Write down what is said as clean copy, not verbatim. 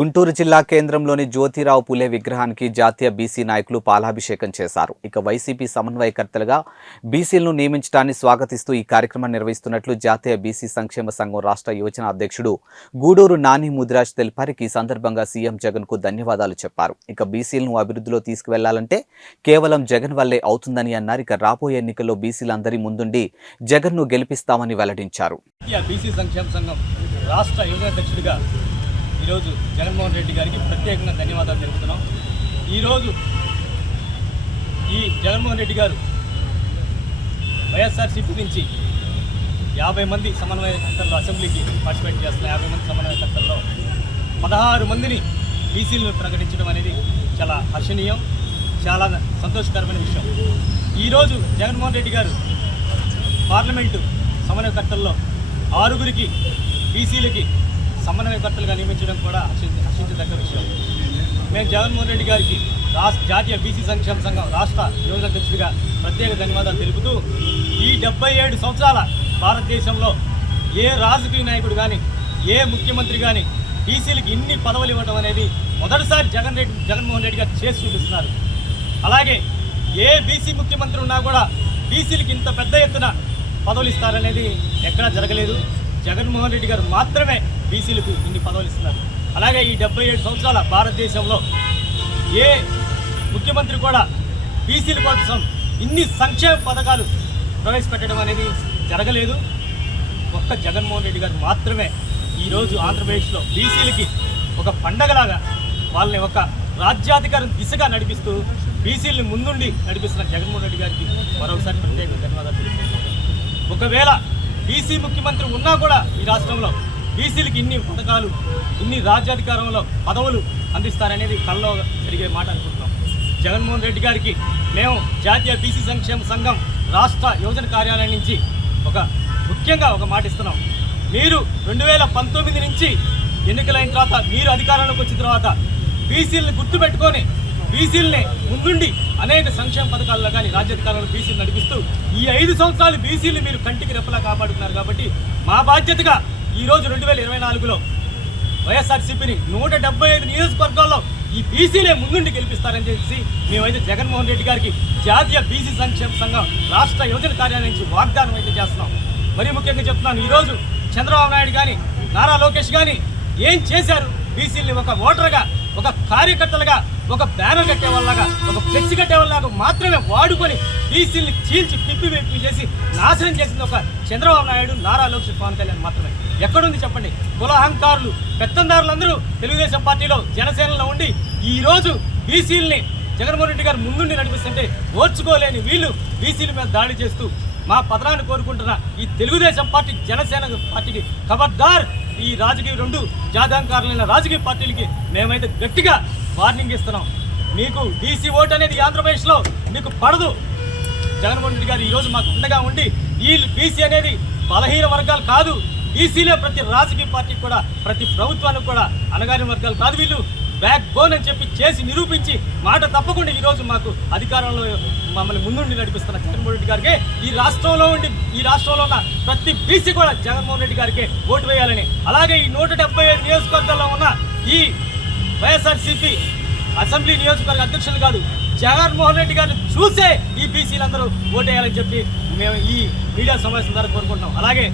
గుంటూరు జిల్లా కేంద్రంలోని జ్యోతిరావు పులే విగ్రహానికి జాతీయ బీసీ నాయకులు పాలాభిషేకం చేశారు. ఇక వైసీపీ సమన్వయకర్తలుగా బీసీలను నియమించడాన్ని స్వాగతిస్తూ ఈ కార్యక్రమం నిర్వహిస్తున్నట్లు జాతీయ బీసీ సంక్షేమ సంఘం రాష్ట్ర యువజన అధ్యక్షుడు గూడూరు నాని ముదిరాజ్ తెలిపారు. ఈ సందర్భంగా సీఎం జగన్ కు ధన్యవాదాలు చెప్పారు. ఇక బీసీలను అభివృద్ధిలో తీసుకువెళ్లాలంటే కేవలం జగన్ వల్లే అవుతుందని అన్నారు. ఇక రాబోయే ఎన్నికల్లో బీసీలందరి ముందుండి జగన్ ను గెలిపిస్తామని వెల్లడించారు. బీసీ సంక్షేమ సంఘం రాష్ట్ర యువజన అధ్యక్షుడిగా ఈరోజు జగన్మోహన్ రెడ్డి గారికి ప్రత్యేకంగా ధన్యవాదాలు తెలుపుతున్నాం. ఈరోజు ఈ జగన్మోహన్ రెడ్డి గారు వైఎస్ఆర్సీపీ నుంచి 50 మంది సమన్వయకర్తల్లో అసెంబ్లీకి పార్టిసిపేట్ చేస్తున్న 50 మంది సమన్వయకర్తల్లో 16 మందిని బీసీలను ప్రకటించడం అనేది చాలా హర్షణీయం, చాలా సంతోషకరమైన విషయం. ఈరోజు జగన్మోహన్ రెడ్డి గారు పార్లమెంటు సమన్వయకర్తల్లో 6గురికి బీసీలకి సమన్వయకర్తలుగా నియమించడం కూడా హర్షించదగ్గ విషయం. మేము జగన్మోహన్ రెడ్డి గారికి జాతీయ బీసీ సంక్షేమ సంఘం రాష్ట్ర యువజన అధ్యక్షుడిగా ప్రత్యేక ధన్యవాదాలు తెలుపుతూ ఈ 77 సంవత్సరాల భారతదేశంలో ఏ రాజకీయ నాయకుడు కానీ ఏ ముఖ్యమంత్రి కానీ బీసీలకు ఇన్ని పదవులు ఇవ్వడం అనేది మొదటిసారి జగన్మోహన్ రెడ్డి గారు చేసి చూపిస్తున్నారు. అలాగే ఏ బీసీ ముఖ్యమంత్రి ఉన్నా కూడా బీసీలకు ఇంత పెద్ద ఎత్తున పదవులు ఇస్తారనేది ఎక్కడా జరగలేదు. జగన్మోహన్ రెడ్డి గారు మాత్రమే బీసీలకు ఇన్ని పదవులు ఇస్తున్నారు. అలాగే ఈ 77 సంవత్సరాల భారతదేశంలో ఏ ముఖ్యమంత్రి కూడా బీసీల కోసం ఇన్ని సంక్షేమ పథకాలు ప్రవేశపెట్టడం అనేది జరగలేదు. ఒక్క జగన్మోహన్ రెడ్డి గారు మాత్రమే ఈరోజు ఆంధ్రప్రదేశ్లో బీసీలకి ఒక పండగలాగా వాళ్ళని ఒక రాజ్యాధికారం దిశగా నడిపిస్తూ బీసీలని ముందుండి నడిపిస్తున్న జగన్మోహన్ రెడ్డి గారికి మరొకసారి ప్రత్యేక ధన్యవాదాలు తెలుపుతున్నాను. ఒకవేళ బీసీ ముఖ్యమంత్రి ఉన్నా కూడా ఈ రాష్ట్రంలో బీసీలకి ఇన్ని పథకాలు ఇన్ని రాజ్యాధికారంలో పదవులు అందిస్తారనేది కల్లో జరిగే మాట అనుకుంటున్నాం. జగన్మోహన్ రెడ్డి గారికి మేము జాతీయ బీసీ సంక్షేమ సంఘం రాష్ట్ర యువజన కార్యాలయం నుంచి ముఖ్యంగా ఒక మాట ఇస్తున్నాం. మీరు 2019 నుంచి ఎన్నికలైన తర్వాత మీరు అధికారంలోకి వచ్చిన తర్వాత బీసీలను గుర్తుపెట్టుకొని బీసీలని ముందుండి అనేక సంక్షేమ పథకాల్లో కానీ రాజ్యాధికారంలో బీసీలు నడిపిస్తూ ఈ 5 సంవత్సరాలు బీసీలు మీరు కంటికి రెప్పలా కాపాడుతున్నారు. కాబట్టి మా బాధ్యతగా ఈరోజు 2024లో వైఎస్ఆర్సీపీని 175 నియోజకవర్గాల్లో ఈ బీసీలే ముందుండి గెలిపిస్తారని చెప్పి మేమైతే జగన్మోహన్ రెడ్డి గారికి జాతీయ బీసీ సంక్షేమ సంఘం రాష్ట్ర యువజన కార్యాలయం నుంచి వాగ్దానం అయితే చేస్తున్నాం. మరీ ముఖ్యంగా చెప్తున్నాను, ఈరోజు చంద్రబాబు నాయుడు కానీ నారా లోకేష్ కానీ ఏం చేశారు? బీసీలని ఒక ఓటర్గా, ఒక కార్యకర్తలుగా, ఒక బ్యానర్ కట్టేవాళ్ళగా, ఒక ఫ్లెక్సీ కట్టేవాళ్ళగా మాత్రమే వాడుకొని బీసీలని చీల్చి పిప్పి చేసి నాశనం చేసింది ఒక చంద్రబాబు నాయుడు, నారా లోకేష్, పవన్ కళ్యాణ్ మాత్రమే. ఎక్కడుంది చెప్పండి? కులహంకారులు, పెత్తందారులందరూ తెలుగుదేశం పార్టీలో జనసేనలో ఉండి ఈరోజు బీసీలని జగన్మోహన్ రెడ్డి గారు ముందుండి నడిపిస్తుంటే ఓర్చుకోలేని వీళ్ళు బీసీల మీద దాడి చేస్తూ మా పతనాన్ని కోరుకుంటున్న ఈ తెలుగుదేశం పార్టీ, జనసేన పార్టీకి ఖబర్దార్. ఈ రాజకీయ 2 జాతీయంకారులైన రాజకీయ పార్టీలకి మేమైతే గట్టిగా వార్నింగ్ ఇస్తున్నాం. మీకు బీసీ ఓటు అనేది ఆంధ్రప్రదేశ్లో మీకు పడదు. జగన్మోహన్ రెడ్డి గారు ఈరోజు మాకు ఉండగా ఉండి ఈ బీసీ అనేది బలహీన వర్గాలు కాదు, బీసీలే ప్రతి రాజకీయ పార్టీకి కూడా, ప్రతి ప్రభుత్వానికి కూడా అనగారిన వర్గాలు కాదు, వీళ్ళు బ్యాక్ బోన్ అని చెప్పి చేసి నిరూపించి మాట తప్పకుండా ఈరోజు మాకు అధికారంలో మమ్మల్ని ముందుండి నడిపిస్తున్న జగన్మోహన్ రెడ్డి గారికి ఈ రాష్ట్రంలో ఉన్న ప్రతి బీసీ కూడా జగన్మోహన్ రెడ్డి గారికి ఓటు వేయాలని, అలాగే ఈ 175 నియోజకవర్గాల్లో ఉన్న ఈ వైఎస్ఆర్సీపీ అసెంబ్లీ నియోజకవర్గ అధ్యక్షులు కాదు, జగన్మోహన్ రెడ్డి గారిని చూసే ఈ బీసీలందరూ ఓటు వేయాలని చెప్పి మేము ఈ మీడియా సమావేశం ద్వారా కోరుకుంటున్నాం. అలాగే